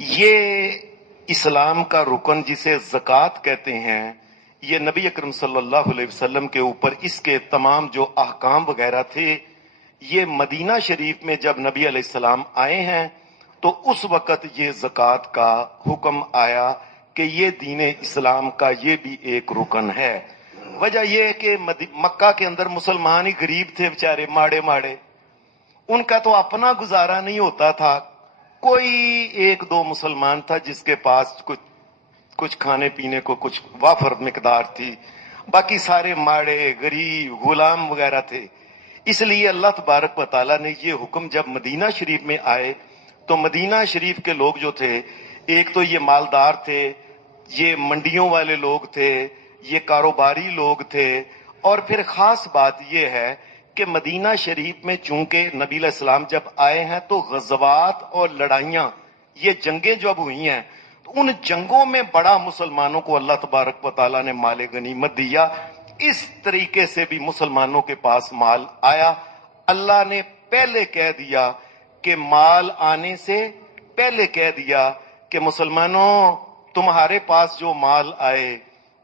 یہ اسلام کا رکن جسے زکوٰۃ کہتے ہیں، یہ نبی اکرم صلی اللہ علیہ وسلم کے اوپر اس کے تمام جو احکام وغیرہ تھے، یہ مدینہ شریف میں جب نبی علیہ السلام آئے ہیں تو اس وقت یہ زکوٰۃ کا حکم آیا کہ یہ دین اسلام کا یہ بھی ایک رکن ہے۔ وجہ یہ ہے کہ مکہ کے اندر مسلمان ہی غریب تھے بیچارے، ماڑے ماڑے، ان کا تو اپنا گزارا نہیں ہوتا تھا۔ کوئی ایک دو مسلمان تھا جس کے پاس کچھ کھانے پینے کو کچھ وافر مقدار تھی، باقی سارے ماڑے غریب غلام وغیرہ تھے۔ اس لیے اللہ تبارک و تعالیٰ نے یہ حکم جب مدینہ شریف میں آئے تو مدینہ شریف کے لوگ جو تھے، ایک تو یہ مالدار تھے، یہ منڈیوں والے لوگ تھے، یہ کاروباری لوگ تھے، اور پھر خاص بات یہ ہے کہ مدینہ شریف میں چونکہ نبی علیہ السلام جب آئے ہیں تو غزوات اور لڑائیاں، یہ جنگیں جب ہوئی ہیں تو ان جنگوں میں بڑا مسلمانوں کو اللہ تبارک و تعالیٰ نے مال غنیمت دیا۔ اس طریقے سے بھی مسلمانوں کے پاس مال آیا۔ اللہ نے پہلے کہہ دیا کہ مال آنے سے پہلے کہہ دیا کہ مسلمانوں تمہارے پاس جو مال آئے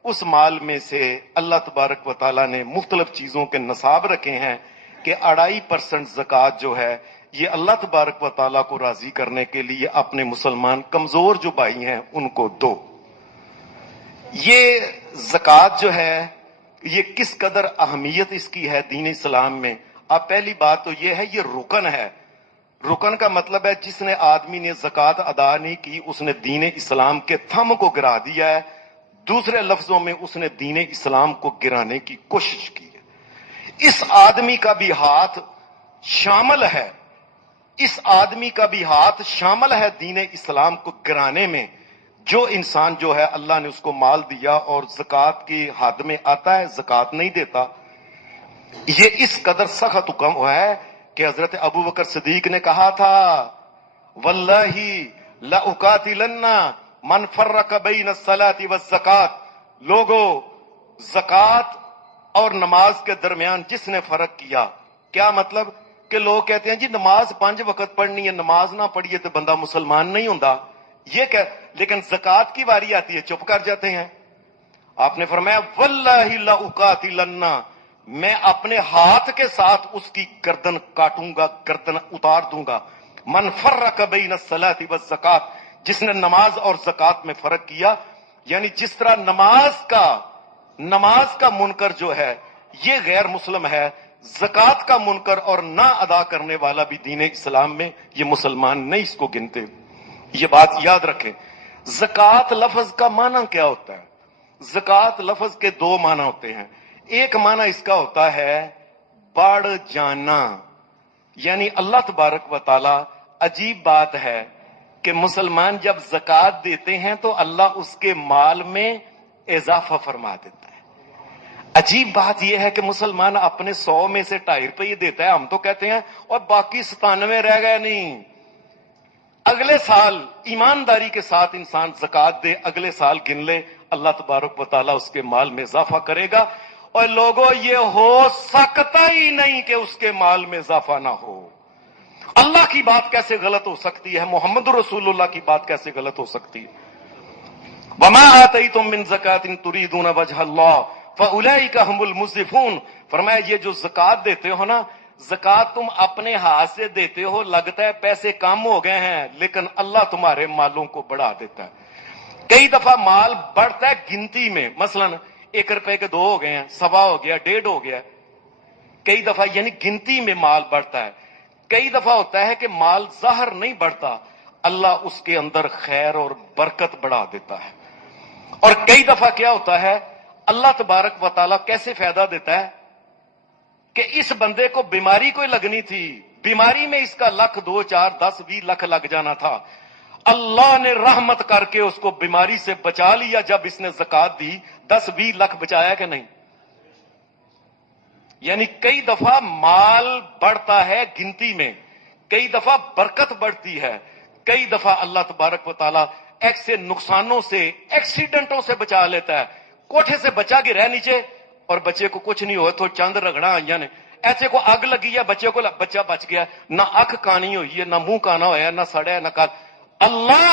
اس مال میں سے اللہ تبارک و تعالیٰ نے مختلف چیزوں کے نصاب رکھے ہیں کہ 2.5% زکوٰۃ جو ہے یہ اللہ تبارک و تعالیٰ کو راضی کرنے کے لیے اپنے مسلمان کمزور جو بھائی ہیں ان کو دو۔ یہ زکوٰۃ جو ہے یہ کس قدر اہمیت اس کی ہے دین اسلام میں؟ اب پہلی بات تو یہ ہے یہ رکن ہے۔ رکن کا مطلب ہے جس نے آدمی نے زکوٰۃ ادا نہیں کی اس نے دین اسلام کے تھم کو گرا دیا ہے، دوسرے لفظوں میں اس نے دین اسلام کو گرانے کی کوشش کی ہے۔ اس آدمی کا بھی ہاتھ شامل ہے، اس آدمی کا بھی ہاتھ شامل ہے دین اسلام کو گرانے میں۔ جو انسان جو ہے اللہ نے اس کو مال دیا اور زکوٰۃ کی حد میں آتا ہے زکوٰۃ نہیں دیتا، یہ اس قدر سخت حکم ہے کہ حضرت ابو بکر صدیق نے کہا تھا واللہ لأقاتلن من فرق بین الصلاۃ والزکوٰۃ، لوگو زکوٰۃ اور نماز کے درمیان جس نے فرق کیا، کیا مطلب کہ لوگ کہتے ہیں جی نماز 5 وقت پڑھنی ہے، نماز نہ پڑھیے تو بندہ مسلمان نہیں ہوندا، یہ کہ لیکن زکوٰۃ کی باری آتی ہے چپ کر جاتے ہیں۔ آپ نے فرمایا واللہ لأقاتلن، میں اپنے ہاتھ کے ساتھ اس کی گردن کاٹوں گا، گردن اتار دوں گا۔ من فرق بین الصلاۃ والزکوٰۃ، جس نے نماز اور زکوٰۃ میں فرق کیا، یعنی جس طرح نماز کا منکر جو ہے یہ غیر مسلم ہے، زکوٰۃ کا منکر اور نہ ادا کرنے والا بھی دین اسلام میں یہ مسلمان نہیں اس کو گنتے۔ یہ بات یاد رکھیں۔ زکوٰۃ لفظ کا معنی کیا ہوتا ہے؟ زکوٰۃ لفظ کے 2 معنی ہوتے ہیں۔ ایک معنی اس کا ہوتا ہے بڑھ جانا، یعنی اللہ تبارک و تعالی، عجیب بات ہے کہ مسلمان جب زکوٰۃ دیتے ہیں تو اللہ اس کے مال میں اضافہ فرما دیتا ہے۔ عجیب بات یہ ہے کہ مسلمان اپنے 100 میں سے 2.5 روپے دیتا ہے، ہم تو کہتے ہیں اور باقی 97 رہ گئے نہیں۔ اگلے سال ایمانداری کے ساتھ انسان زکوٰۃ دے، اگلے سال گن لے، اللہ تبارک و تعالیٰ اس کے مال میں اضافہ کرے گا۔ اور لوگوں یہ ہو سکتا ہی نہیں کہ اس کے مال میں اضافہ نہ ہو۔ اللہ کی بات کیسے غلط ہو سکتی ہے؟ محمد رسول اللہ کی بات کیسے غلط ہو سکتی ہے؟ وما آتیتم من زکاۃ تریدون وجہ اللہ فاولئک هم المضعفون، فرمایا یہ جو زکوٰۃ دیتے ہو نا، زکوٰۃ تم اپنے ہاتھ سے دیتے ہو، لگتا ہے پیسے کم ہو گئے ہیں لیکن اللہ تمہارے مالوں کو بڑھا دیتا ہے۔ کئی دفعہ مال بڑھتا ہے گنتی میں، مثلا 1 روپے کے 2 ہو گئے ہیں، 1.25 ہو گیا، 1.5 ہو گیا، کئی دفعہ یعنی گنتی میں مال بڑھتا ہے۔ کئی دفعہ ہوتا ہے کہ مال ظاہر نہیں بڑھتا، اللہ اس کے اندر خیر اور برکت بڑھا دیتا ہے۔ اور کئی دفعہ کیا ہوتا ہے، اللہ تبارک و تعالیٰ کیسے فائدہ دیتا ہے کہ اس بندے کو بیماری کوئی لگنی تھی، بیماری میں اس کا 1 2 4 10 20 لاکھ لگ جانا تھا، اللہ نے رحمت کر کے اس کو بیماری سے بچا لیا جب اس نے زکوٰۃ دی، 10 20 لاکھ بچایا کہ نہیں؟ یعنی کئی دفعہ مال بڑھتا ہے گنتی میں، کئی دفعہ برکت بڑھتی ہے، کئی دفعہ اللہ تبارک و تعالیٰ ایسے نقصانوں سے، ایکسیڈنٹوں سے بچا لیتا ہے۔ کوٹھے سے بچا گرا نیچے اور بچے کو کچھ نہیں ہوا، تو چند رگڑا آئی نے، ایسے کو آگ لگی ہے بچہ بچ گیا، نہ اکھ کانی ہوئی ہے، نہ منہ کانا ہوا ہے، نہ سڑا ہے، نہ کال۔ اللہ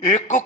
1